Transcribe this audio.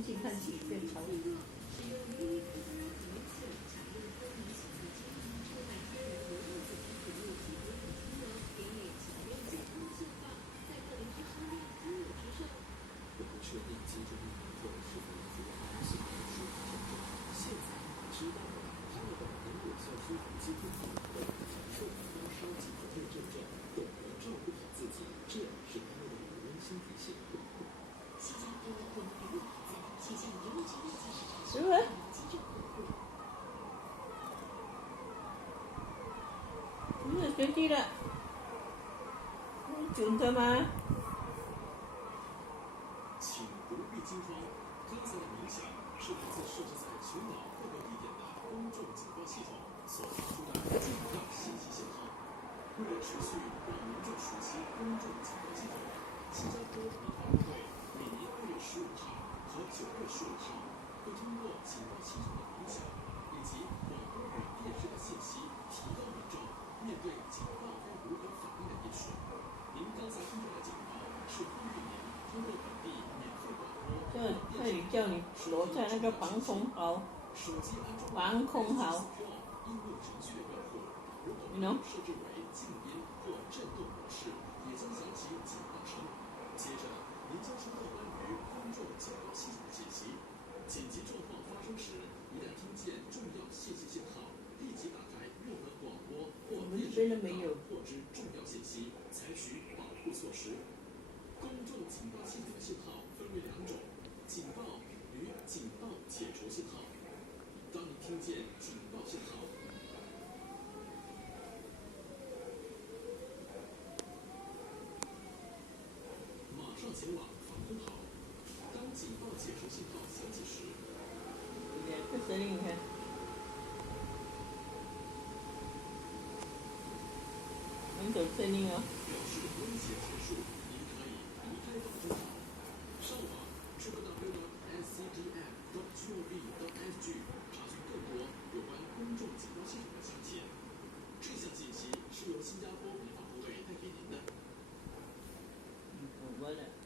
空气看起变潮湿。确定接种疫苗后是否符合新技术调整。现在知道了，他们的苹果酵素肌肤病和长寿、发烧及疼痛症状，懂得照顾好自己，这是他们的一个温馨提醒。新加坡有100个孩子倾向于肉鸡药剂市场上是不是？肌肉保护。不是学鸡的，准的吗？请不必惊慌，刚才的冥想是来自设置在全岛各个地点的公众警报系统所发出的警告信息信号。为了持续让民众熟悉公众警报系统，新加坡民防部队每年2月15号和9月15号会通过警报系统的冥想以及广播与电视的信息，提高民众面对警报该如何反应的意识。您刚才听到的警报是呼吁您通过本地免费广播。这里叫你躲在那个防空壕，手机安装防空壕，应用程序的用户，如果你能设置为静音或震动模式，也将响起警报声。接着，您将收到关于公众警报系统的信息。紧急状况发生时，一旦听见重要信息信号，立即打开任何广播或电视频道获知重要信息，采取保护措施。公众警报系统的信号分为2种：警报与警报解除信号。当你听见警报信号，马上前往防空壕。当警报解除信号响起时，这声音你看，很有声音哦。表示危险结束，您可以离开防空壕。上网 www.scdf.gov.sg 查询更多有关公众警报系统的详情。这项信息是由新加坡民防部队带给您的。我的。